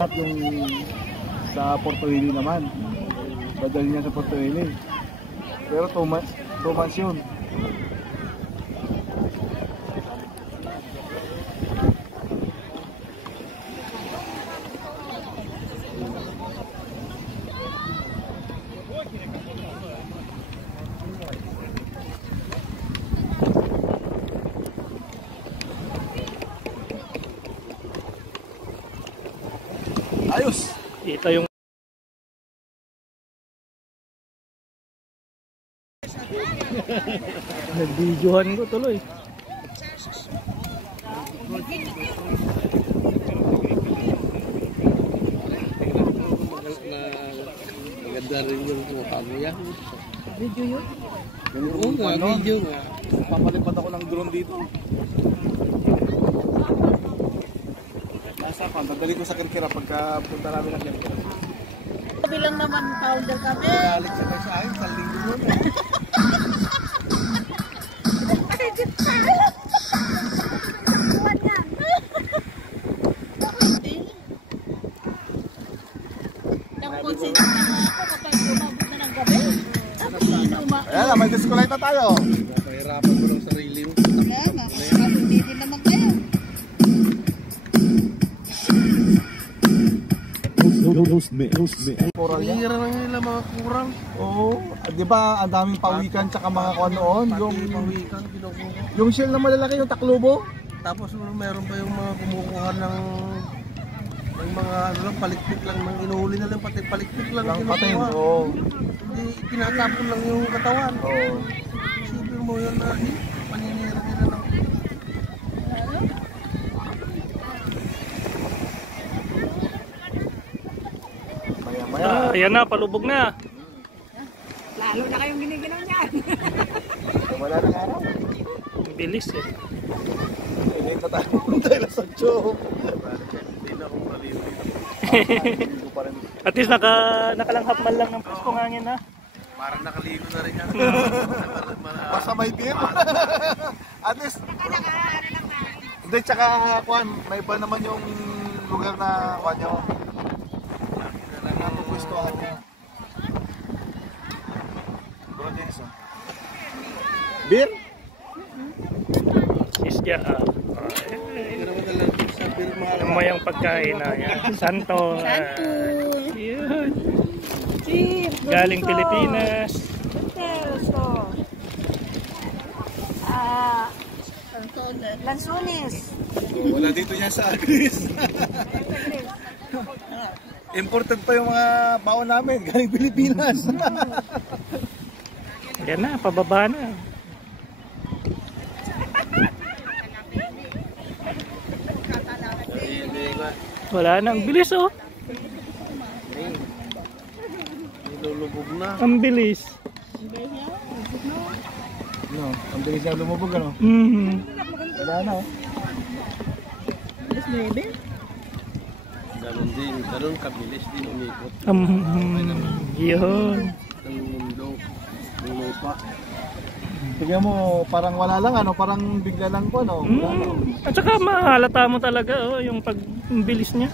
At yung sa Porto Hili naman. Dadali niya sa Porto Hili. Pero 2 months yun. Ayos! Ito yung nag-videohan ko tuloy. Maganda rin yung mukha mo yan. Video yun? Oo nga, video nga. Papalipad ako ng drone dito. Nasa pa, dadali ko sa Kirkira pagka punta namin ng Kirkira. Bilang naman founder kami. Nagalit siya sa akin, sa linggo nun. Ayan, may disconnect na tayo. Pahirapan mo ng sarili mo. Ayan, hindi naman kayo. Hira na nila mga kurang. Oo, di ba ang daming pawikan tsaka mga kuwan noon? Pawikan, kinukuha. Yung shell na malalaki, yung taklubo. Tapos meron pa yung mga kumukuha ng mga ano lang, palikpik lang, inuhuli na lang pati palikpik lang Patin, kinukuha. oo. Hindi, tinatapon lang yung katawan. Oo. Isipin mo yun na paninira nila lang. Maya-maya. Ayan na, palubog na. Lalo na kayong giniginaw niyan. Wala nang araw. Ang bilis eh. Hindi na tayo pumunta sa Sancho. Hindi na akong maliw dito. At least nakalanghap man lang ng preskong hangin ha. Parang nakaligo na rin yan. Masamay din. At least, hindi, tsaka kuwan, may iba naman yung lugar na kuwan nyo. Napupuistohan niya. Bukan din isa. Beer? Sisya mayang pagkain na yan. Santo. Yun. Galing Pilipinas. Lansones. Wala dito yan sa Agris. Imported pa yung mga baon namin, galing Pilipinas. Yan na, pababa na. Wala na, ang bilis oh. Nilulubog na. Ang bilis. No, ang bilis na lumubog ano. Wala na oh. Ganon din, ganon kabilis din umikot. Yun. Ang mundo, ng lupa. Tignan mo, parang wala lang ano, parang bigla lang po ano. At saka mahalata mo talaga oh, yung pagbilis niya.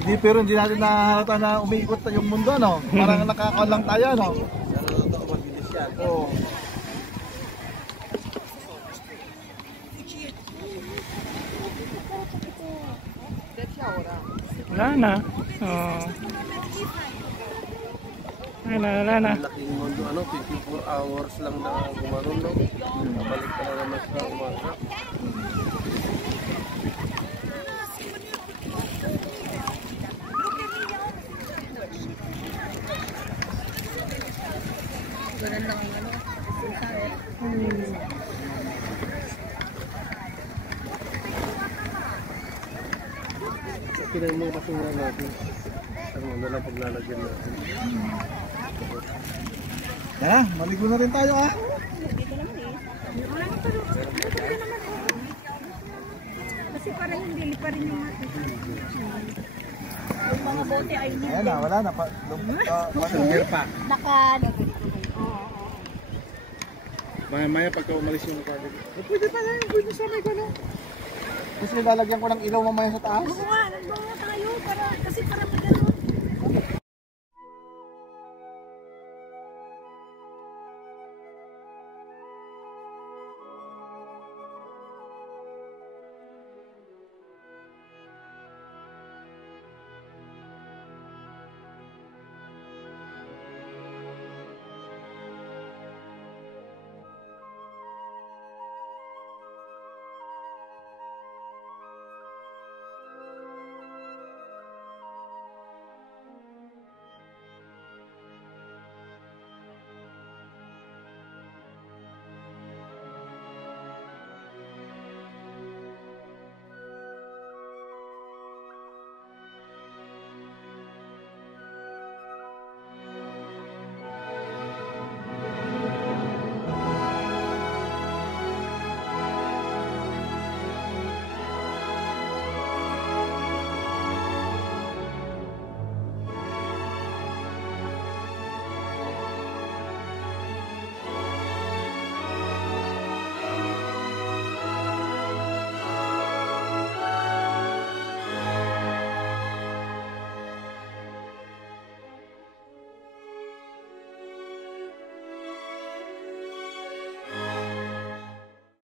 Hindi, pero hindi natin nahalata na umiikot yung mundo ano. Parang nakakaon lang tayo ano. Sa totoo mabilis yan. Oo. Wala na. Oh. Wala na. Laking mundo, 24 hours lang na gumanon, no? Nabalik ka na naman sa umaga. Ganun lang ang ano. Kailan mo basura natin? Ano na lang paglalagyan natin? Tara, maligo na rin tayo ah. Kasi parang hindi pa rin yung natin. Yung mga bote ay hindi. Ayan na, wala na. Sugar pa. Maya-maya pagka umalis yung nakagod. Pwede pa lang, pwede sa may gano'n. Kasi lalagyan ko ng ilaw mamaya sa taas. Oo nga, nagbawa tayo. Kasi para maganda